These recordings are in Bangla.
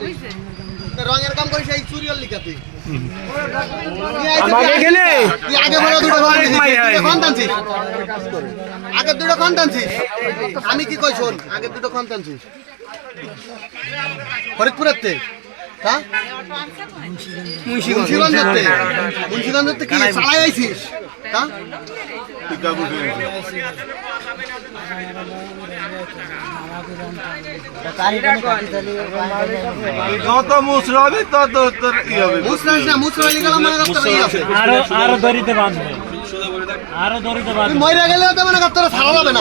করিস রঙের কাম করিস এই চুরিয়াল লিখাতে আমাকে গেলে তুই আগে বড় দুটো খন টানছিস আগে দুটো খন টানছিস আমি কি কই শোন আগে দুটো খন টানছিস ফরিদপুরেতে হ্যাঁ মুন্সিগঞ্জতে কি চালাই আইছিস হ্যাঁ যত মুসরা হবে তত তোর ই হবে মুসরাস না মুসরালি গেলাম মানে কত ই আছে আরো দড়িতে বাঁধবে আরো দড়িতে বাঁধবে তুই মইরা গেলে তো মানে তোর ছাড়া যাবে না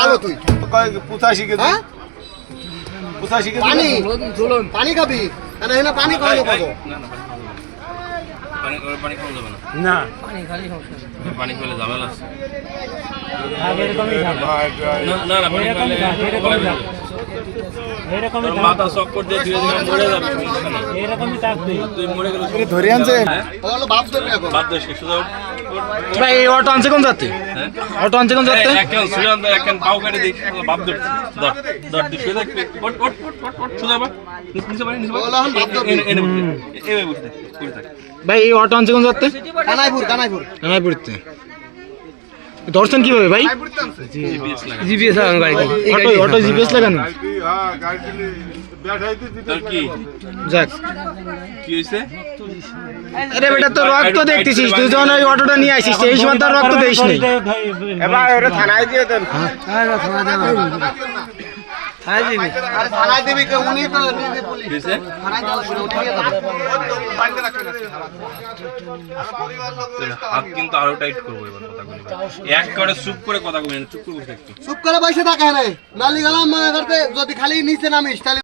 ভালো তুই পুথা শিখে হ্যাঁ পুথা শিখে পানি পানি খাবি না এখানে পানি খাওয়ানো পাবো পানি খাওয়া যাবে না না পানি খেলে ঝামেলা আছে এরকমই থাকবে না না পানি খেলে এরকমই মাথা শক করতে ধীরে ধীরে মরে যাবে এরকমই থাকবে তুই মরে গেলে ধরে আনছে বলো বাপ দেবে এখন বাদ দে সোজা ভাই এই অটো আনছে কোন যাতে অটো আনছে কোন যাতে একখান সুয়ান একখান পাও কেটে দেখ বাপ দে ধর ধর তুই সোজা ওট ওট ওট সোজা বা নিচে বাড়ি নিচে বলো এখন বাপ দেবে এনে বসে এই বসে করে থাক ভাই এই অটো আনছে কোন যাতে কানাইপুর নাই পড়তে দর্শন কিভাবে ভাই জিপিএস লাগানো গাড়ি অটো জিপিএস লাগানো তোর কি যাক কি হইছে আরে বেটা তো রক্ত দেখতেছিস তুই যখন ওই অটোটা নিয়ে আসিস এই সময় তো রক্ত দেইস নি এবার ওরে থানায় দিয়ে দেন আর থানায় দিবি কে উনি তো নিজে পুলিশ হইছে থানায় দাও শুনে উঠে দিয়ে দাও হাত কিন্তু আরো টাইট করবো এবার কথা বলি এক করে চুপ করে কথা বলি চুপ করে বসে একটু চুপ করে বসে থাকা নাই নালি গেলাম মানে করতে যদি খালি নিচে নামিস তাহলে